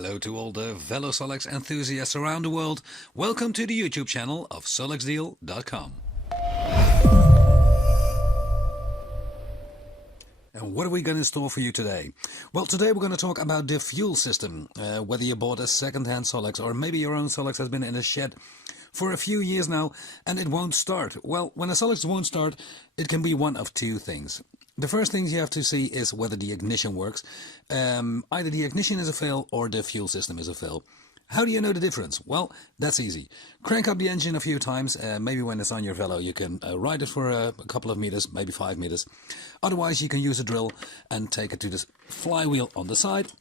Hello to all the VeloSolex enthusiasts around the world. Welcome to the YouTube channel of SolexDeal.com. And what are we going to install for you today? Well, today we're going to talk about the fuel system. Whether you bought a second-hand Solex or maybe your own Solex has been in a shed for a few years now and it won't start. Well, when a Solex won't start, it can be one of two things. The first thing you have to see is whether the ignition works. Either the ignition is a fail or the fuel system is a fail. How do you know the difference? Well, that's easy. Crank up the engine a few times. Maybe when it's on your Velo you can ride it for a couple of meters, maybe 5 meters. Otherwise you can use a drill and take it to this flywheel on the side.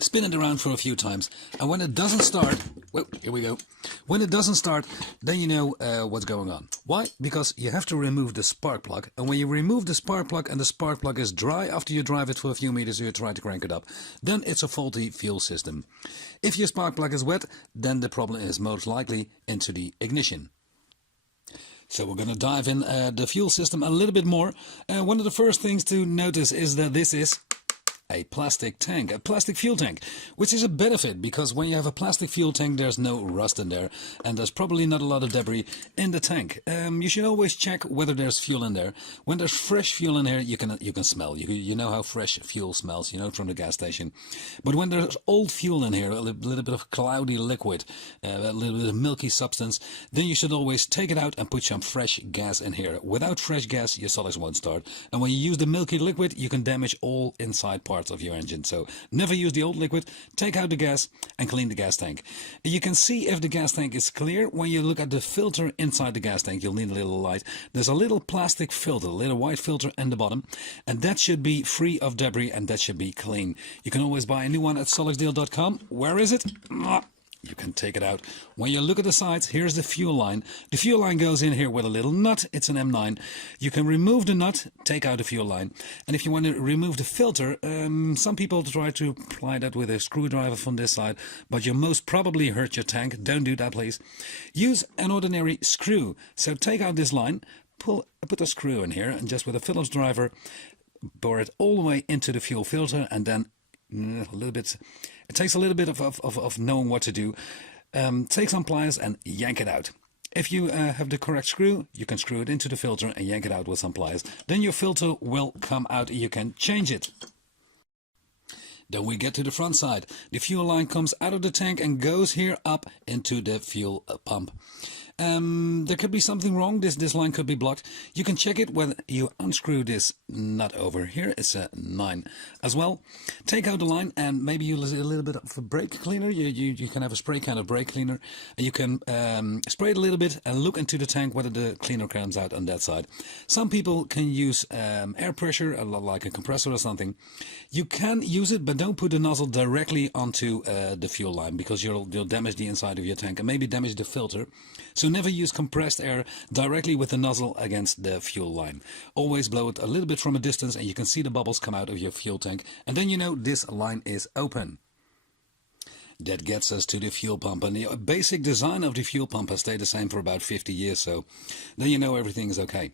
Spin it around for a few times, and when it doesn't start, whoa, here we go. When it doesn't start, then you know what's going on. Why? Because you have to remove the spark plug, and when you remove the spark plug and the spark plug is dry after you drive it for a few meters, you try to crank it up, then it's a faulty fuel system. If your spark plug is wet, then the problem is most likely into the ignition. So we're going to dive in the fuel system a little bit more. One of the first things to notice is that this is a plastic tank, a plastic fuel tank, which is a benefit because when you have a plastic fuel tank there's no rust in there and there's probably not a lot of debris in the tank. You should always check whether there's fuel in there. When there's fresh fuel in here you can smell. You know how fresh fuel smells, you know, from the gas station. But when there's old fuel in here, a little bit of cloudy liquid, a little bit of milky substance, then you should always take it out and put some fresh gas in here. Without fresh gas your Solex won't start, and when you use the milky liquid you can damage all inside parts of your engine. So never use the old liquid. Take out the gas and clean the gas tank. You can see if the gas tank is clear when you look at the filter inside the gas tank. You'll need a little light. There's a little plastic filter, a little white filter in the bottom, and that should be free of debris and that should be clean. You can always buy a new one at SolexDeal.com. Where is it? You can take it out. When you look at the sides, here's the fuel line. The fuel line goes in here with a little nut. It's an M9. You can remove the nut, take out the fuel line. And if you want to remove the filter, some people try to apply that with a screwdriver from this side, but you'll most probably hurt your tank. Don't do that, please. Use an ordinary screw. So take out this line, put a screw in here, and just with a Phillips driver, bore it all the way into the fuel filter, and then a little bit. It takes a little bit of knowing what to do. Take some pliers and yank it out. If you have the correct screw, you can screw it into the filter and yank it out with some pliers. Then your filter will come out and you can change it. Then we get to the front side. The fuel line comes out of the tank and goes here up into the fuel pump. There could be something wrong. This line could be blocked. You can check it when you unscrew this nut over here. It's a 9 as well. Take out the line and maybe use a little bit of a brake cleaner. You can have a spray can of brake cleaner. You can spray it a little bit and look into the tank whether the cleaner comes out on that side. Some people can use air pressure, like a compressor or something. You can use it, but don't put the nozzle directly onto the fuel line because you'll damage the inside of your tank and maybe damage the filter. So never use compressed air directly with the nozzle against the fuel line. Always blow it a little bit from a distance and you can see the bubbles come out of your fuel tank, and then you know this line is open. That gets us to the fuel pump, and the basic design of the fuel pump has stayed the same for about 50 years, so then you know everything is okay.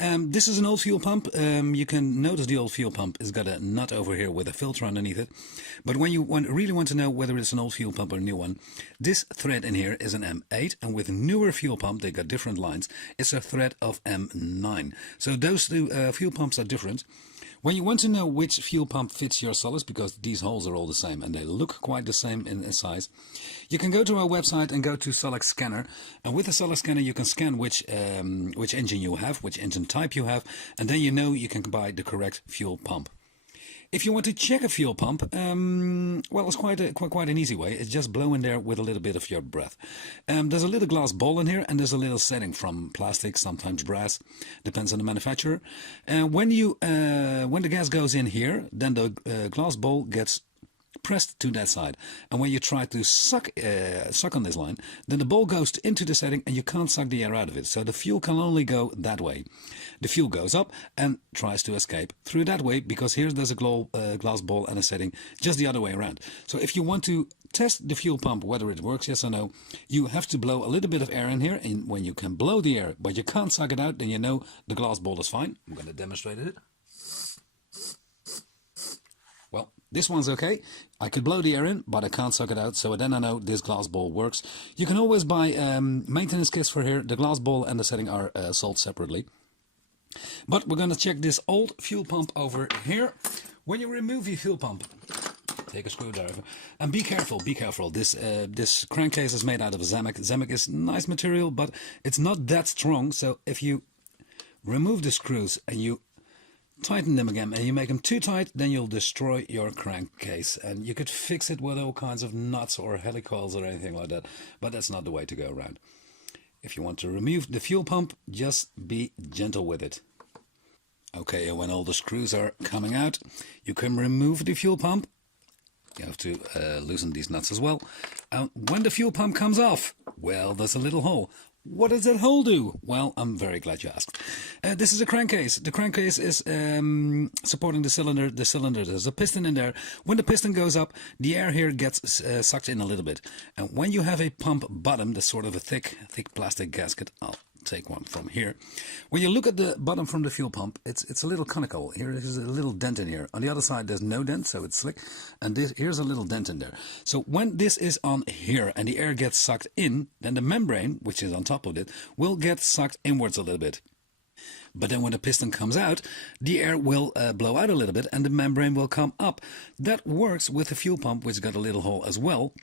This is an old fuel pump. You can notice the old fuel pump has got a nut over here with a filter underneath it. But when you really want to know whether it's an old fuel pump or a new one, this thread in here is an M8, and with newer fuel pump, they got different lines. It's a thread of M9. So those two fuel pumps are different. When you want to know which fuel pump fits your Solex, because these holes are all the same and they look quite the same in size, you can go to our website and go to Solex Scanner, and with the Solex Scanner you can scan which engine you have, which engine type you have, and then you know you can buy the correct fuel pump. If you want to check a fuel pump, well, it's quite an easy way. It's just blow in there with a little bit of your breath. There's a little glass ball in here, and there's a little setting from plastic, sometimes brass, depends on the manufacturer. When the gas goes in here, then the glass ball gets pressed to that side, and when you try to suck on this line, then the ball goes into the setting and you can't suck the air out of it, so the fuel can only go that way. The fuel goes up and tries to escape through that way, because here there's a glass ball and a setting just the other way around. So if you want to test the fuel pump whether it works, yes or no, you have to blow a little bit of air in here, and when you can blow the air but you can't suck it out, then you know the glass ball is fine. I'm going to demonstrate it. Well, this one's okay. I could blow the air in, but I can't suck it out, so then I know this glass ball works. You can always buy maintenance kits for here. The glass ball and the setting are sold separately. But we're going to check this old fuel pump over here. When you remove your fuel pump, take a screwdriver and be careful, be careful. This crankcase is made out of Zamic. Zamic is nice material, but it's not that strong. So if you remove the screws and you tighten them again and you make them too tight, then you'll destroy your crankcase. And you could fix it with all kinds of nuts or helicoils or anything like that, but that's not the way to go around. If you want to remove the fuel pump, just be gentle with it. Okay, and when all the screws are coming out, you can remove the fuel pump. You have to loosen these nuts as well. When the fuel pump comes off, well, there's a little hole. What does that hole do? Well, I'm very glad you asked. This is a crankcase. The crankcase is supporting the cylinder. The cylinder, there's a piston in there. When the piston goes up, the air here gets sucked in a little bit. And when you have a pump bottom, that's sort of a thick plastic gasket, I'll take one from here. When you look at the bottom from the fuel pump, it's a little conical. Here is a little dent in here. On the other side, there's no dent, so it's slick. And here's a little dent in there. So when this is on here and the air gets sucked in, then the membrane, which is on top of it, will get sucked inwards a little bit. But then when the piston comes out, the air will blow out a little bit and the membrane will come up. That works with the fuel pump, which got a little hole as well.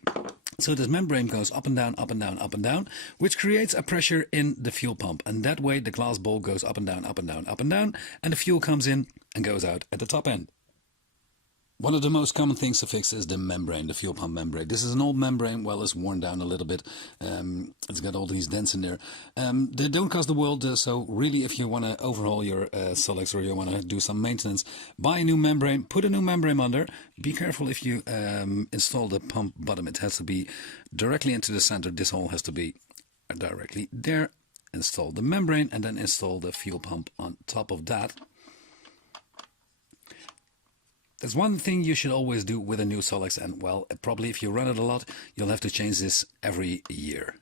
So this membrane goes up and down, up and down, up and down, which creates a pressure in the fuel pump. And that way the glass ball goes up and down, up and down, up and down, and the fuel comes in and goes out at the top end. One of the most common things to fix is the membrane, the fuel pump membrane. This is an old membrane, well, it's worn down a little bit. It's got all these dents in there. They don't cost the world, so really if you want to overhaul your Solex or you want to do some maintenance, buy a new membrane, put a new membrane under. Be careful if you install the pump bottom. It has to be directly into the center. This hole has to be directly there. Install the membrane and then install the fuel pump on top of that. There's one thing you should always do with a new Solex, and well, probably if you run it a lot, you'll have to change this every year.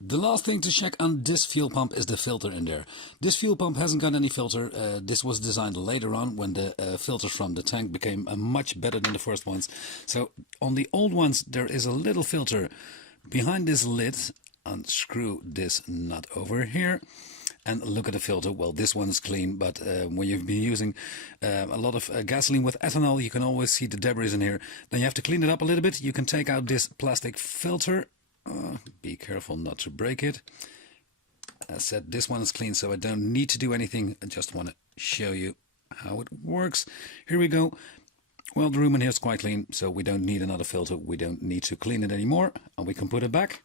The last thing to check on this fuel pump is the filter in there. This fuel pump hasn't got any filter. This was designed later on when the filters from the tank became much better than the first ones. So on the old ones there is a little filter behind this lid. Unscrew this nut over here. And look at the filter. Well, this one's clean, but when you've been using a lot of gasoline with ethanol, you can always see the debris in here. Then you have to clean it up a little bit. You can take out this plastic filter. Be careful not to break it. As I said, this one is clean, so I don't need to do anything. I just want to show you how it works. Here we go. Well, the room in here is quite clean, so we don't need another filter. We don't need to clean it anymore, and we can put it back.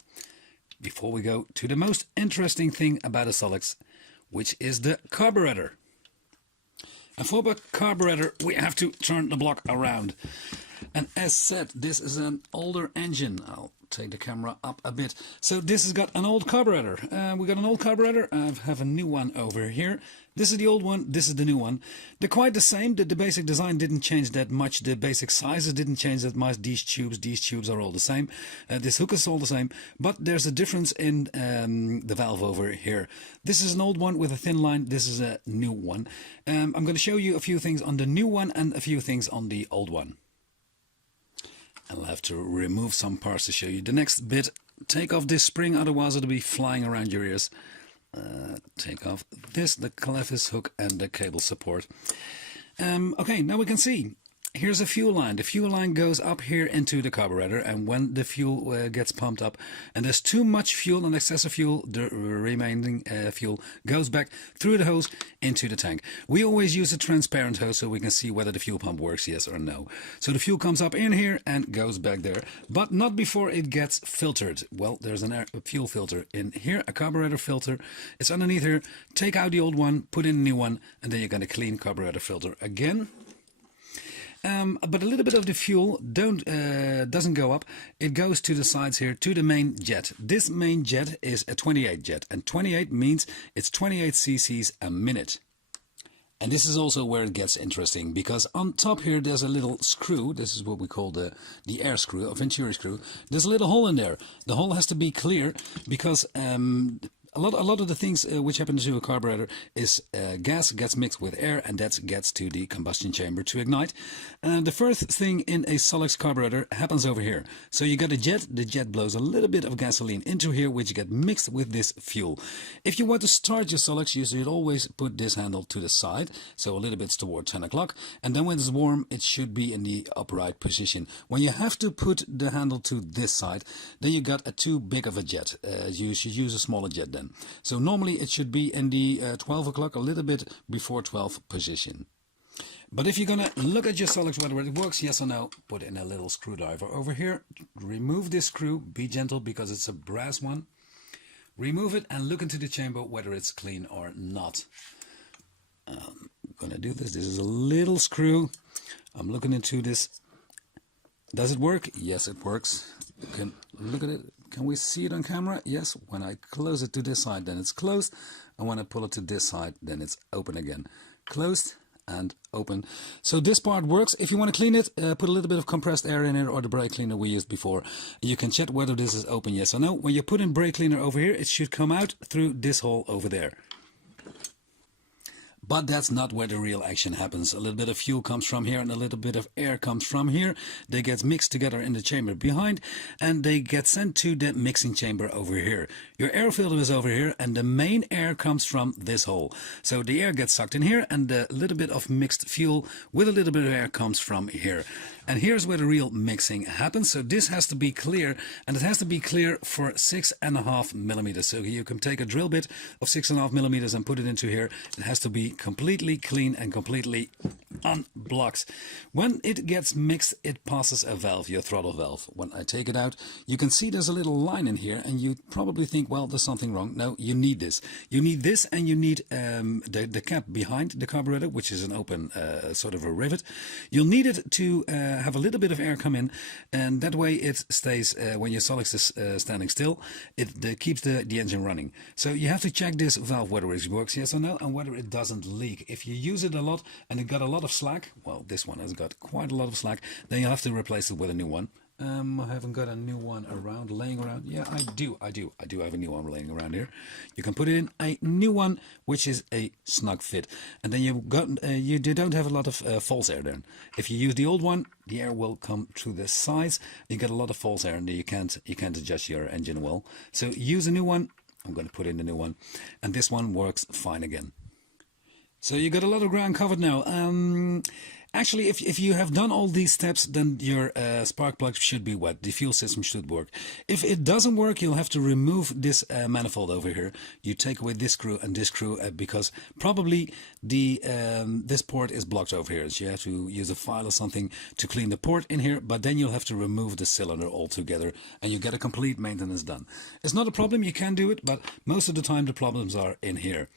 Before we go to the most interesting thing about a Solex, which is the carburetor. And for the carburetor, we have to turn the block around. And as said, this is an older engine. I'll take the camera up a bit. So this has got an old carburetor. We got an old carburetor. I have a new one over here. This is the old one. This is the new one. They're quite the same. The basic design didn't change that much. The basic sizes didn't change that much. These tubes are all the same. This hook is all the same. But there's a difference in the valve over here. This is an old one with a thin line. This is a new one. I'm going to show you a few things on the new one and a few things on the old one. I'll have to remove some parts to show you the next bit. Take off this spring, otherwise it'll be flying around your ears. Take off this, the clevis hook and the cable support. Okay, now we can see. Here's a fuel line. The fuel line goes up here into the carburetor, and when the fuel gets pumped up and there's too much fuel and excessive fuel, the remaining fuel goes back through the hose into the tank. We always use a transparent hose so we can see whether the fuel pump works, yes or no. So the fuel comes up in here and goes back there, but not before it gets filtered. Well, there's a fuel filter in here, a carburetor filter. It's underneath here. Take out the old one, put in a new one, and then you're going to clean carburetor filter again. But a little bit of the fuel doesn't go up. It goes to the sides here, to the main jet. This main jet is a 28 jet, and 28 means it's 28 cc's a minute. And this is also where it gets interesting, because on top here there's a little screw. This is what we call the air screw, a venturi screw. There's a little hole in there. The hole has to be clear because a lot of the things which happen to a carburetor is gas gets mixed with air, and that gets to the combustion chamber to ignite. The first thing in a Solex carburetor happens over here. So you got a jet. The jet blows a little bit of gasoline into here, which get mixed with this fuel. If you want to start your Solex, you should always put this handle to the side, so a little bit toward 10 o'clock, and then when it's warm it should be in the upright position. When you have to put the handle to this side, then you got a too big of a jet. You should use a smaller jet then. So normally it should be in the 12 o'clock, a little bit before 12 position. But if you're gonna look at your Solex whether it works, yes or no, put in a little screwdriver over here, remove this screw, be gentle because it's a brass one. Remove it and look into the chamber whether it's clean or not. I'm gonna do this. This is a little screw. I'm looking into this. Does it work? Yes, it works. You can look at it. Can we see it on camera? Yes. When I close it to this side, then it's closed. And when I pull it to this side, then it's open again. Closed and open. So this part works. If you want to clean it, put a little bit of compressed air in it or the brake cleaner we used before. You can check whether this is open, yes or no. When you put in brake cleaner over here, it should come out through this hole over there. But that's not where the real action happens. A little bit of fuel comes from here and a little bit of air comes from here. They get mixed together in the chamber behind and they get sent to the mixing chamber over here. Your air filter is over here and the main air comes from this hole. So the air gets sucked in here and the little bit of mixed fuel with a little bit of air comes from here. And here's where the real mixing happens. So this has to be clear, and it has to be clear for 6.5 millimeters. So you can take a drill bit of 6.5 millimeters and put it into here. It has to be completely clean and completely unblocked. When it gets mixed, it passes a valve, your throttle valve. When I take it out, you can see there's a little line in here, and you probably think, well, there's something wrong. No, you need this. You need this, and you need the cap behind the carburetor, which is an open sort of a rivet. You'll need it to have a little bit of air come in, and that way it stays when your Solex is standing still, it keeps the engine running. So you have to check this valve whether it works, yes or no, and whether it doesn't leak. If you use it a lot and it got a lot of slack, well, this one has got quite a lot of slack, then you have to replace it with a new one. I haven't got a new one laying around. Yeah, I do have a new one laying around here. You can put it in a new one, which is a snug fit, and then you don't have a lot of false air there. If you use the old one, the air will come through the sides. You get a lot of false air, and you can't adjust your engine well. So use a new one. I'm going to put in the new one, and this one works fine again. So you got a lot of ground covered now. Actually, if you have done all these steps, then your spark plug should be wet. The fuel system should work. If it doesn't work, you'll have to remove this manifold over here. You take away this screw and this screw because probably this port is blocked over here. So you have to use a file or something to clean the port in here, but then you'll have to remove the cylinder altogether and you get a complete maintenance done. It's not a problem, you can do it, but most of the time the problems are in here.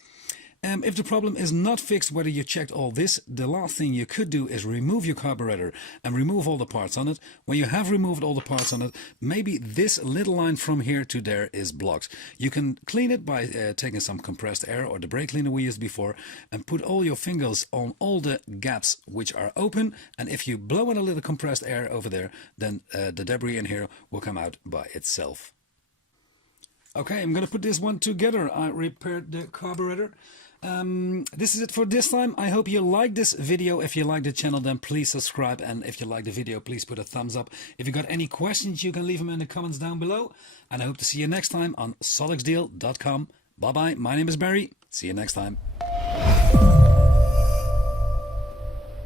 If the problem is not fixed, whether you checked all this, the last thing you could do is remove your carburetor and remove all the parts on it. When you have removed all the parts on it, maybe this little line from here to there is blocked. You can clean it by taking some compressed air or the brake cleaner we used before and put all your fingers on all the gaps which are open. And if you blow in a little compressed air over there, then the debris in here will come out by itself. Okay, I'm going to put this one together. I repaired the carburetor. This is it for this time. I hope you like this video. If you like the channel, then please subscribe, and if you like the video, please put a thumbs up. If you got any questions, you can leave them in the comments down below, and I hope to see you next time on solexdeal.com. Bye bye, my name is Barry. See you next time.